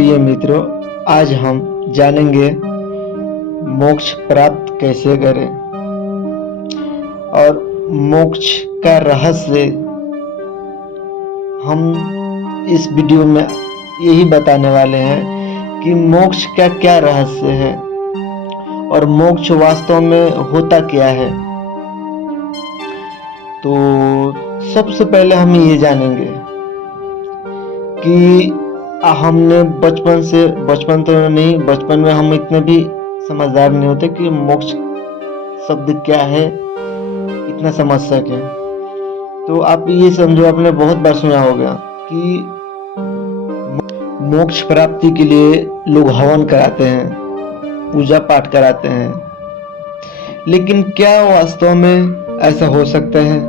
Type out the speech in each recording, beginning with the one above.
प्रिय मित्रों, आज हम जानेंगे मोक्ष प्राप्त कैसे करें और मोक्ष का रहस्य हम इस वीडियो में यही बताने वाले हैं कि मोक्ष का क्या रहस्य है और मोक्ष वास्तव में होता क्या है। तो सबसे पहले हम ये जानेंगे कि हमने बचपन में हम इतने भी समझदार नहीं होते कि मोक्ष शब्द क्या है इतना समझ सके। तो आप ये समझो, आपने बहुत बार सुना होगा कि मोक्ष प्राप्ति के लिए लोग हवन कराते हैं, पूजा पाठ कराते हैं, लेकिन क्या वास्तव में ऐसा हो सकता है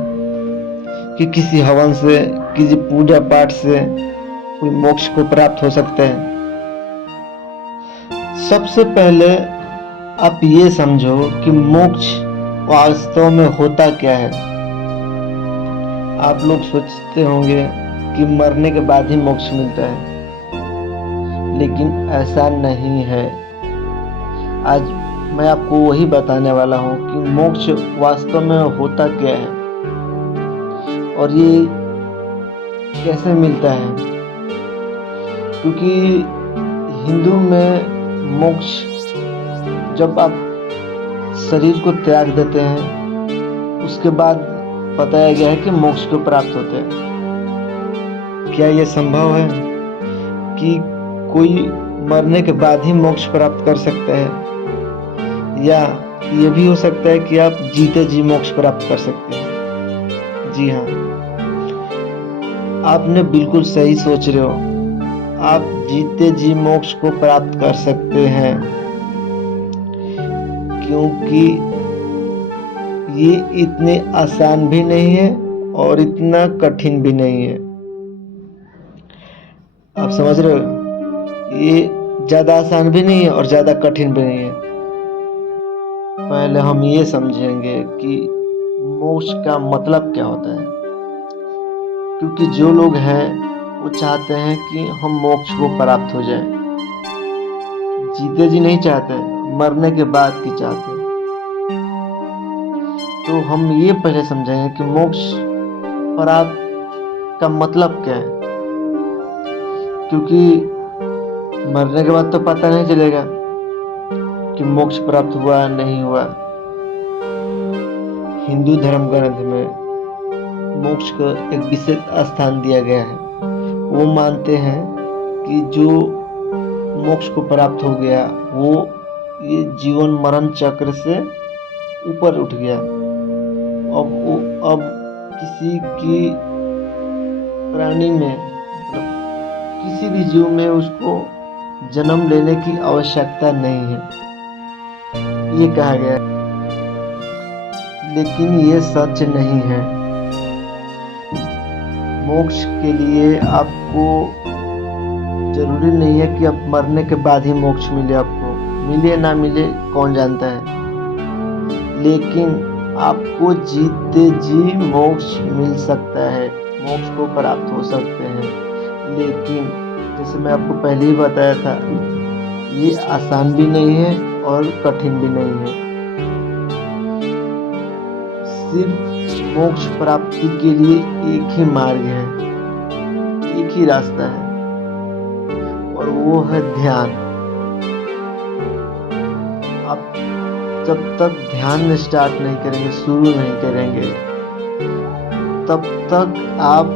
कि किसी हवन से, किसी पूजा पाठ से कोई मोक्ष को प्राप्त हो सकता है? सबसे पहले आप ये समझो कि मोक्ष वास्तव में होता क्या है। आप लोग सोचते होंगे कि मरने के बाद ही मोक्ष मिलता है, लेकिन ऐसा नहीं है। आज मैं आपको वही बताने वाला हूँ कि मोक्ष वास्तव में होता क्या है और ये कैसे मिलता है। क्योंकि हिंदू में मोक्ष, जब आप शरीर को त्याग देते हैं उसके बाद बताया गया है कि मोक्ष को प्राप्त होते हैं। क्या यह संभव है कि कोई मरने के बाद ही मोक्ष प्राप्त कर सकता है, या यह भी हो सकता है कि आप जीते जी मोक्ष प्राप्त कर सकते हैं? जी हाँ, आपने बिल्कुल सही सोच रहे हो। आप जीते जी मोक्ष को प्राप्त कर सकते हैं, क्योंकि ये इतने आसान भी नहीं है और इतना कठिन भी नहीं है। आप समझ रहे हो, ये ज्यादा आसान भी नहीं है और ज्यादा कठिन भी नहीं है। पहले हम ये समझेंगे कि मोक्ष का मतलब क्या होता है। क्योंकि जो लोग हैं वो चाहते हैं कि हम मोक्ष को प्राप्त हो जाए, जीते जी नहीं चाहते, मरने के बाद की चाहते हैं। तो हम ये पहले समझेंगे कि मोक्ष प्राप्त का मतलब क्या है। क्योंकि मरने के बाद तो पता नहीं चलेगा कि मोक्ष प्राप्त हुआ नहीं हुआ। हिंदू धर्म ग्रंथ में मोक्ष को एक विशेष स्थान दिया गया है। वो मानते हैं कि जो मोक्ष को प्राप्त हो गया वो ये जीवन मरण चक्र से ऊपर उठ गया। अब किसी की प्राणी में, किसी भी जीव में उसको जन्म लेने की आवश्यकता नहीं है, ये कहा गया है। लेकिन ये सच नहीं है। मोक्ष के लिए आपको जरूरी नहीं है कि आप मरने के बाद ही मोक्ष मिले। आपको मिले ना मिले कौन जानता है, लेकिन आपको जीते जी मोक्ष मिल सकता है, मोक्ष को प्राप्त हो सकते हैं। लेकिन जैसे मैं आपको पहले ही बताया था, ये आसान भी नहीं है और कठिन भी नहीं है। सिर्फ मोक्ष प्राप्ति के लिए एक ही मार्ग है, एक ही रास्ता है, और वो है ध्यान। आप जब तक ध्यान स्टार्ट नहीं करेंगे, शुरू नहीं करेंगे, तब तक आप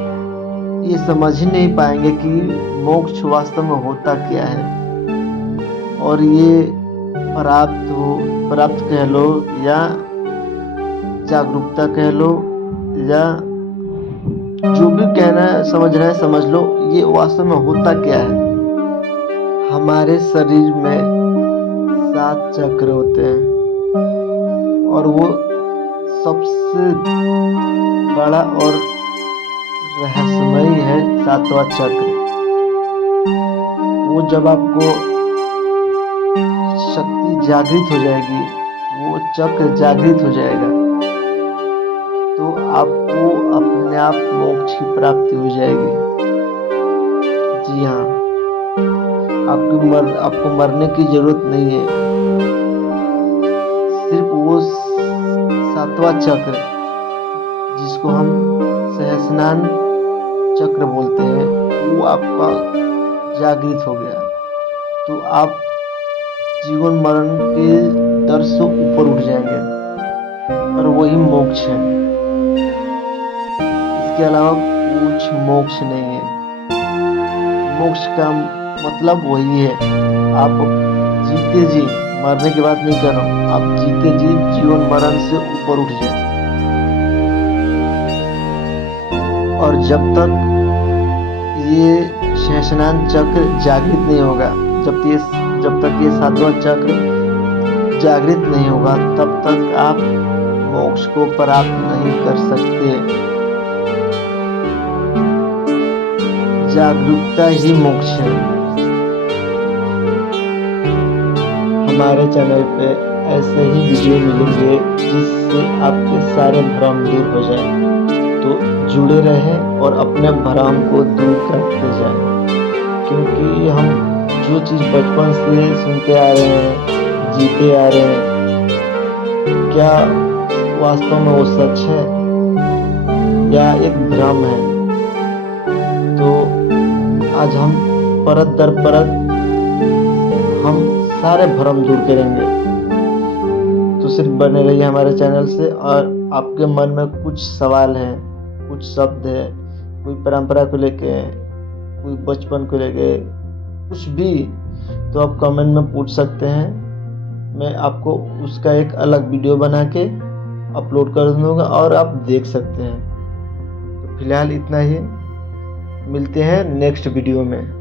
ये समझ ही नहीं पाएंगे कि मोक्ष वास्तव में होता क्या है। और ये प्राप्त कह लो या जागरूकता कह लो, या जो भी कहना है समझ रहे हैं समझ लो, ये वास्तव में होता क्या है। हमारे शरीर में 7 चक्र होते हैं और वो सबसे बड़ा और रहस्यमयी है 7वां चक्र। वो जब आपको शक्ति जागृत हो जाएगी, वो चक्र जागृत हो जाएगा, तो आपको अपने आप मोक्ष की प्राप्ति हो जाएगी। जी हाँ, आपको मरने की जरूरत नहीं है। सिर्फ वो सातवां चक्र, जिसको हम सहस्त्रनान चक्र बोलते हैं, वो आपका जागृत हो गया, तो आप जीवन मरण के दर से ऊपर उठ जाएंगे, और वही मोक्ष है। इसके अलावा कुछ मोक्ष नहीं है। मोक्ष का मतलब वही है, आप जीते जी, मरने की बात नहीं कर रहा हूँ, आप जीते जी जीवन मरण से ऊपर उठ जाए। और जब तक ये सहस्त्रनान चक्र जागृत नहीं होगा, जब तक ये सातवां चक्र जागृत नहीं होगा, तब तक आप मोक्ष को प्राप्त नहीं कर सकते। जागरूकता ही मोक्ष है। हमारे चैनल पे ऐसे ही वीडियो मिलेंगे जिससे आपके सारे भ्रम दूर हो जाए, तो जुड़े रहें और अपने भ्रम को दूर करते जाएं, क्योंकि हम जो चीज़ बचपन से सुनते आ रहे हैं, जीते आ रहे हैं, क्या वास्तव में वो सच है या एक भ्रम है? तो आज हम परत दर परत हम सारे भ्रम दूर करेंगे। तो सिर्फ बने रहिए हमारे चैनल से। और आपके मन में कुछ सवाल हैं, कुछ शब्द है, कोई परंपरा को लेके, कोई बचपन को लेके, कुछ भी, तो आप कमेंट में पूछ सकते हैं। मैं आपको उसका एक अलग वीडियो बना के अपलोड कर दूंगा और आप देख सकते हैं। तो फिलहाल इतना ही, मिलते हैं नेक्स्ट वीडियो में।